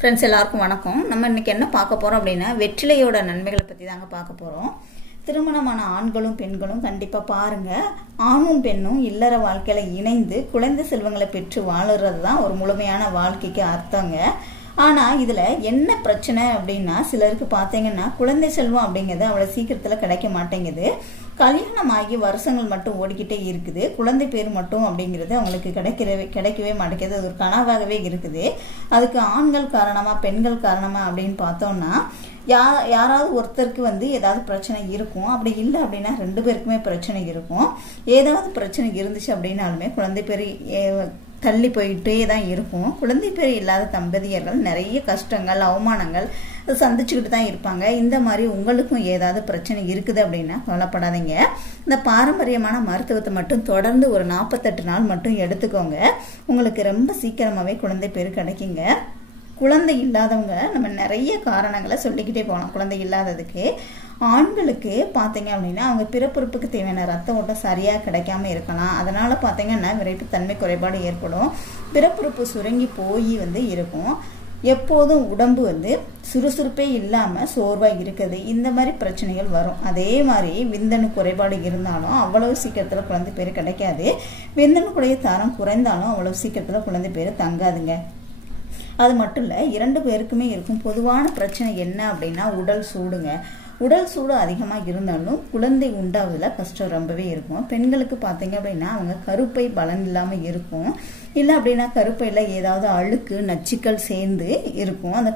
Friends எல்லாருக்கும் வணக்கம். நம்ம இன்னைக்கு என்ன பார்க்க போறோம் அப்படின்னா வெற்றிலையோட நன்மைகளை பத்தி தாங்க பார்க்க போறோம். திருமணமான ஆண்களும் பெண்களும் கண்டிப்பா பாருங்க, ஆணும் பெண்ணும் இல்லற வாழ்க்கையில இணைந்து குழந்தை செல்வங்களை பெற்று வாழுறது தான் ஒரு முழுமையான வாழ்க்கைக்கு அர்த்தங்க. ஆனா இதுல என்ன பிரச்சனை அப்படின்னா, சிலருக்கு பார்த்தீங்கன்னா குழந்தை செல்வம் அப்படிங்கிறது அவ்வளவு சீக்கிரத்துல கிடைக்க மாட்டேங்குது. கல்யாணம் ஆகி வருஷங்கள் மட்டும் ஓடிக்கிட்டே இருக்குது. குழந்தை பேர் மட்டும் அப்படிங்கிறது அவங்களுக்கு கிடைக்கவே மாட்டேங்குது. அது ஒரு கனவாகவே இருக்குது. அதுக்கு ஆண்கள் காரணமா பெண்கள் காரணமா அப்படின்னு பார்த்தோம்னா, யாராவது ஒருத்தருக்கு ஏதாவது பிரச்சனை இருக்கும். அப்படி இல்லை அப்படின்னா ரெண்டு பேருக்குமே பிரச்சனை இருக்கும். ஏதாவது பிரச்சனை இருந்துச்சு அப்படின்னாலுமே குழந்தை பேர் தள்ளி போயிட்டே தான் இருக்கும். குழந்தை பேர் இல்லாத தம்பதியர்கள் நிறைய கஷ்டங்கள் அவமானங்கள் சந்திச்சுக்கிட்டு தான் இருப்பாங்க. இந்த மாதிரி உங்களுக்கும் ஏதாவது பிரச்சனை இருக்குது அப்படின்னா கவலைப்படாதீங்க. இந்த பாரம்பரியமான மருத்துவத்தை மட்டும் தொடர்ந்து ஒரு 48 நாள் மட்டும் எடுத்துக்கோங்க. உங்களுக்கு ரொம்ப சீக்கிரமாவே குழந்தை பேர் கிடைக்குங்க. குழந்தை இல்லாதவங்க நம்ம நிறைய காரணங்களை சொல்லிக்கிட்டே போகலாம். குழந்தை இல்லாததுக்கு ஆண்களுக்கு பார்த்தீங்க அப்படின்னா அவங்க பிறப்புறுப்புக்கு தேவையான ரத்த ஓட்டம் சரியாக கிடைக்காம இருக்கலாம். அதனால பார்த்தீங்கன்னா விரைப்புத்தன்மை குறைபாடு ஏற்படும். பிறப்புறுப்பு சுருங்கி போய் இருக்கும். எப்போதும் உடம்பு சுறுசுறுப்பே இல்லாமல் சோர்வாக இருக்குது. இந்த மாதிரி பிரச்சனைகள் வரும். அதே மாதிரி விந்தணு குறைபாடு இருந்தாலும் அவ்வளவு சீக்கிரத்தில் குழந்தை பேர் கிடைக்காது. விந்தணுக்குடைய தரம் குறைந்தாலும் அவ்வளவு சீக்கிரத்தில் குழந்தை பேர் தங்காதுங்க. அது மட்டும் இல்லை, 2 பேருக்குமே இருக்கும் பொதுவான பிரச்சனை என்ன அப்படின்னா உடல் சூடுங்க. உடல் சூடு அதிகமாக இருந்தாலும் குழந்தை உண்டாவதுல கஷ்டம் ரொம்பவே இருக்கும். பெண்களுக்கு பார்த்தீங்க அப்படின்னா அவங்க கருப்பை பலன் இல்லாமல் இருக்கும். இல்லை அப்படின்னா கருப்பையில் ஏதாவது அழுக்கு நச்சுக்கள் சேர்ந்து இருக்கும். அந்த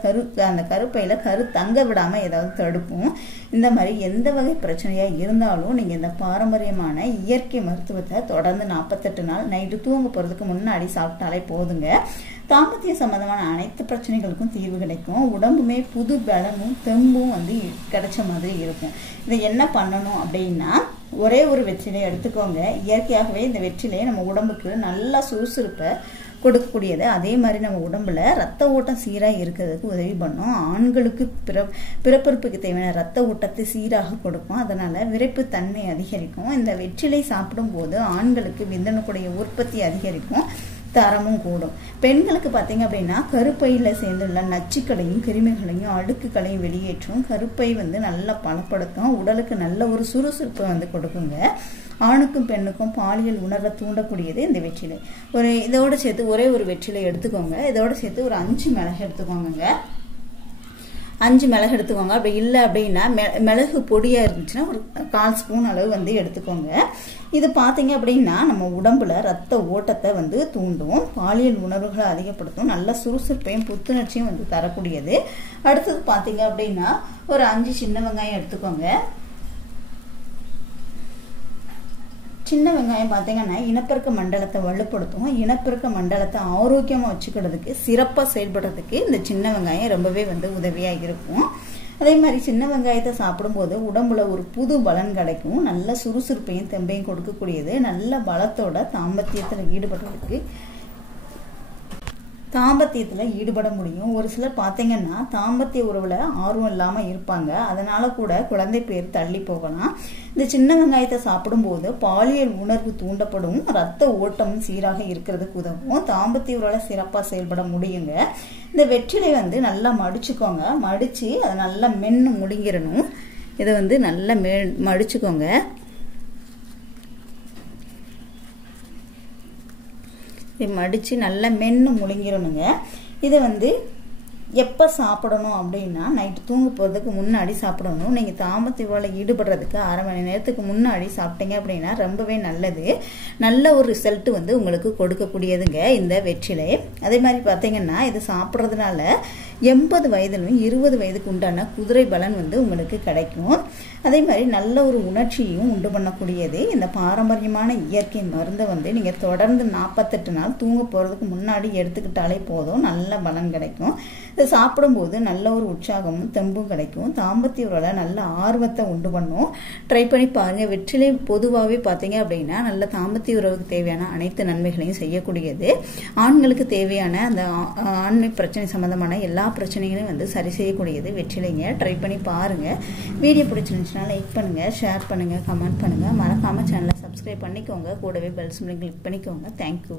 கருப்பையில் கரு தங்க விடாமல் ஏதாவது தடுக்கும். இந்த மாதிரி எந்த வகை பிரச்சனையாக இருந்தாலும் நீங்கள் இந்த பாரம்பரியமான இயற்கை மருத்துவத்தை தொடர்ந்து 48 நாள் நைட்டு தூங்க போகிறதுக்கு முன்னாடி சாப்பிட்டாலே போதுங்க. தாம்பத்திய சம்பந்தமான அனைத்து பிரச்சனைகளுக்கும் தீர்வு கிடைக்கும். உடம்புமே புது பலமும் தெம்பும் கிடைச்ச மாதிரி இருக்கும். இதை என்ன பண்ணணும் அப்படின்னா, ஒரே ஒரு வெற்றிலை எடுத்துக்கோங்க. இயற்கையாகவே இந்த வெற்றிலையை நம்ம உடம்புக்கு நல்லா சுறுசுறுப்பை கொடுக்கக்கூடியது. அதே மாதிரி நம்ம உடம்புல ரத்த ஓட்டம் சீராக இருக்கிறதுக்கு உதவி பண்ணும். ஆண்களுக்கு பிறப்புறுப்புக்கு தேவையான ரத்த ஓட்டத்தை சீராக கொடுக்கும். அதனால விரைப்பு தன்மை அதிகரிக்கும். இந்த வெற்றிலை சாப்பிடும் போது ஆண்களுக்கு விந்தணுக்குடைய உற்பத்தி அதிகரிக்கும், தரமும் கூடும். பெண்களுக்கு பார்த்தீங்க அப்படின்னா கருப்பையில் சேர்ந்துள்ள நச்சுக்களையும் கிருமிகளையும் அழுக்குகளையும் வெளியேற்றும். கருப்பை நல்லா பலப்படுத்தும். உடலுக்கு நல்ல ஒரு சுறுசுறுப்பை கொடுக்குங்க. ஆணுக்கும் பெண்ணுக்கும் பாலியல் உணர்வை தூண்டக்கூடியது இந்த வெற்றிலை. இதோட சேர்த்து ஒரே ஒரு வெற்றிலை எடுத்துக்கோங்க. இதோட சேர்த்து ஒரு 5 மிளகு எடுத்துக்கோங்க. 5 மிளகு எடுத்துக்கோங்க. அப்படி இல்லை அப்படின்னா மிளகு பொடியாக இருந்துச்சுன்னா ஒரு 1/4 ஸ்பூன் அளவு எடுத்துக்கோங்க. இது பார்த்தீங்க அப்படின்னா நம்ம உடம்புல ரத்த ஓட்டத்தை தூண்டும், பாலியல் உணர்வுகளை அதிகப்படுத்தும், நல்ல சுறுசுறுப்பையும் புத்துணர்ச்சியும் தரக்கூடியது. அடுத்தது பார்த்தீங்க அப்படின்னா ஒரு 5 சின்ன வெங்காயம் எடுத்துக்கோங்க. சின்ன வெங்காயம் பார்த்தீங்கன்னா இனப்பெருக்க மண்டலத்தை வலுப்படுத்தும். இனப்பெருக்க மண்டலத்தை ஆரோக்கியமாக வச்சுக்கிறதுக்கு சிறப்பாக செயல்படுறதுக்கு இந்த சின்ன வெங்காயம் ரொம்பவே உதவியாக இருக்கும். அதே மாதிரி சின்ன வெங்காயத்தை சாப்பிடும்போது உடம்புல ஒரு புது பலன் கிடைக்கும். நல்ல சுறுசுறுப்பையும் தெம்பையும் கொடுக்கக்கூடியது. நல்ல பலத்தோட தாம்பத்தியத்தில் ஈடுபட முடியும். ஒரு சிலர் பார்த்தீங்கன்னா தாம்பத்திய உறவில் ஆர்வம் இல்லாமல் இருப்பாங்க. அதனால கூட குழந்தை பேர் தள்ளி போகலாம். இந்த சின்ன வெங்காயத்தை சாப்பிடும்போது பாலியல் உணர்வு தூண்டப்படும், ரத்த ஓட்டமும் சீராக இருக்கிறதுக்கு உதவும், தாம்பத்திய உறவில் சிறப்பாக செயல்பட முடியுங்க. இந்த வெற்றிலை நல்லா மடிச்சுக்கோங்க. மடித்து அதை நல்லா மென்று முழுங்கிடணும். இதை நல்லா மடிச்சுக்கோங்க. மடித்து நல்லா மென்று முழுங்கிடணுங்க. இதை எப்போ சாப்பிடணும் அப்படின்னா நைட்டு தூங்க போகிறதுக்கு முன்னாடி சாப்பிடணும். நீங்கள் தாம்பத்தியத்தில் ஈடுபடுறதுக்கு 1/2 மணி நேரத்துக்கு முன்னாடி சாப்பிட்டீங்க அப்படின்னா ரொம்பவே நல்லது. நல்ல ஒரு ரிசல்ட் உங்களுக்கு கொடுக்கக்கூடியதுங்க இந்த வெற்றிலை. அதே மாதிரி பார்த்தீங்கன்னா இது சாப்பிட்றதுனால 80 வயதிலும் 20 வயதுக்கு உண்டான குதிரை பலன் உங்களுக்கு கிடைக்கும். அதே மாதிரி நல்ல ஒரு உணர்ச்சியும் உண்டு பண்ணக்கூடியது. இந்த பாரம்பரியமான இயற்கை மருந்தை நீங்கள் தொடர்ந்து 48 நாள் தூங்க போகிறதுக்கு முன்னாடி எடுத்துக்கிட்டாலே போதும், நல்ல பலன் கிடைக்கும். இதை சாப்பிடும்போது நல்ல ஒரு உற்சாகமும் தெம்பும் கிடைக்கும். தாம்பத்திய உறவில் நல்ல ஆர்வத்தை உண்டு பண்ணும். ட்ரை பண்ணி பாருங்கள். வெற்றிலை பொதுவாகவே பார்த்தீங்க அப்படின்னா நல்ல தாம்பத்திய உறவுக்கு தேவையான அனைத்து நன்மைகளையும் செய்யக்கூடியது. ஆண்களுக்கு தேவையான அந்த ஆண்மை பிரச்சனை சம்பந்தமான எல்லா பிரச்சனைகளையும் சரி செய்யக்கூடியது வெற்றிலைங்க. ட்ரை பண்ணி பாருங்கள். வீடியோ பிடிச்சிருந்துச்சுன்னா லைக் பண்ணுங்கள், ஷேர் பண்ணுங்கள், கமெண்ட் பண்ணுங்கள். மறக்காமல் சேனலை சப்ஸ்கிரைப் பண்ணிக்கோங்க. கூடவே பெல் சிம்பலை கிளிக் பண்ணிக்கோங்க. தேங்க்யூ.